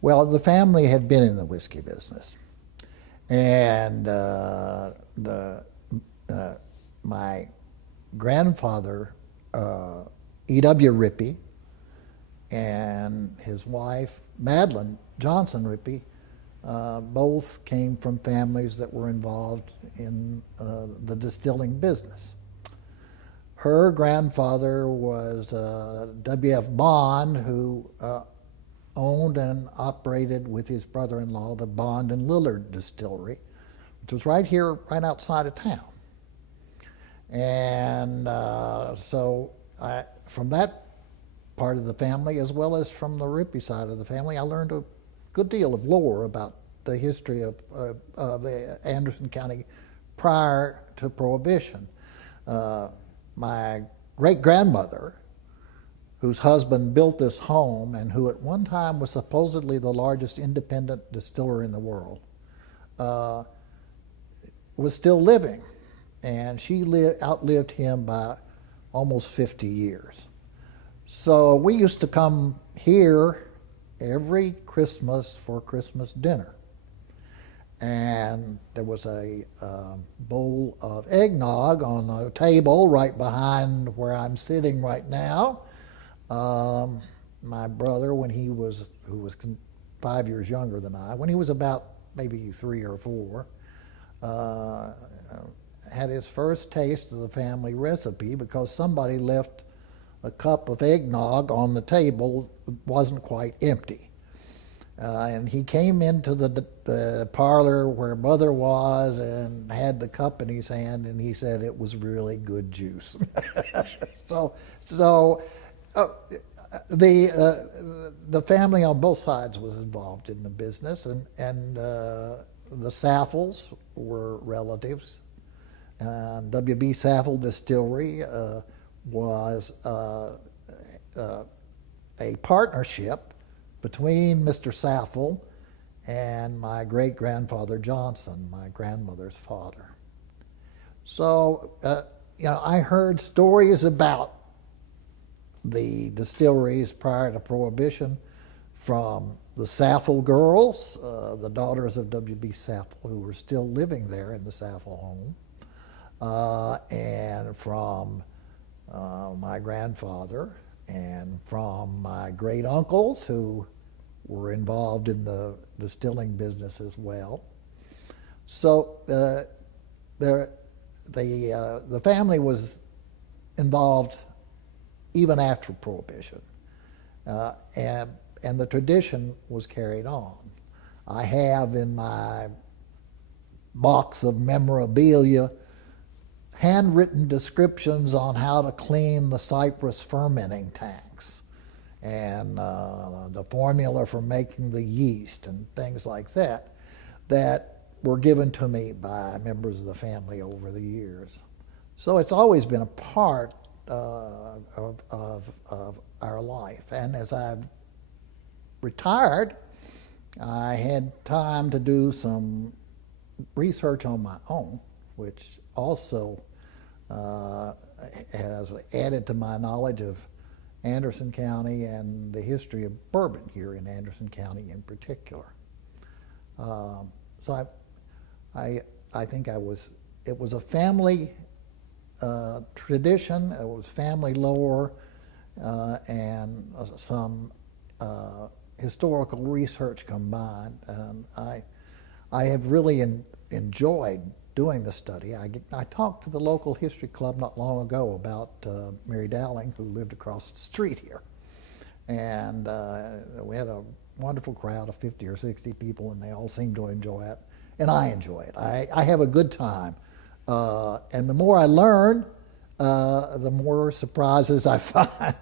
Well, the family had been in the whiskey business, and my grandfather, E.W. Ripy, and his wife, Madeline Johnson Ripy, both came from families that were involved in the distilling business. Her grandfather was W.F. Bond, who owned and operated with his brother-in-law the Bond and Lillard Distillery, which was right here, right outside of town. And from that part of the family, as well as from the Ripy side of the family, I learned a good deal of lore about the history of Anderson County prior to Prohibition. My great-grandmother, whose husband built this home and who at one time was supposedly the largest independent distiller in the world, was still living. And she outlived him by almost 50 years. So we used to come here every Christmas for Christmas dinner. And there was a bowl of eggnog on a table right behind where I'm sitting right now. My brother, who was 5 years younger than I, when he was about maybe 3 or 4, had his first taste of the family recipe because somebody left a cup of eggnog on the table that wasn't quite empty. And he came into the parlor where Mother was and had the cup in his hand, and he said it was really good juice. The family on both sides was involved in the business, and the Saffels were relatives. W.B. Saffel Distillery was a partnership between Mr. Saffel and my great-grandfather Johnson, my grandmother's father. So, I heard stories about the distilleries prior to Prohibition from the Saffel girls, the daughters of W.B. Saffel, who were still living there in the Saffel home, and from my grandfather, and from my great uncles who were involved in the distilling business as well. So the family was involved even after Prohibition, and the tradition was carried on. I have in my box of memorabilia handwritten descriptions on how to clean the Cypress fermenting tanks and the formula for making the yeast and things like that were given to me by members of the family over the years. So it's always been a part of our life. And as I've retired, I had time to do some research on my own, which also has added to my knowledge of Anderson County and the history of bourbon here in Anderson County in particular. So I think it was a family tradition, it was family lore, and some historical research combined. I have really enjoyed doing the study. I talked to the local history club not long ago about Mary Dowling, who lived across the street here. And we had a wonderful crowd of 50 or 60 people, and they all seemed to enjoy it. And I enjoy it. I have a good time. And the more I learn, the more surprises I find.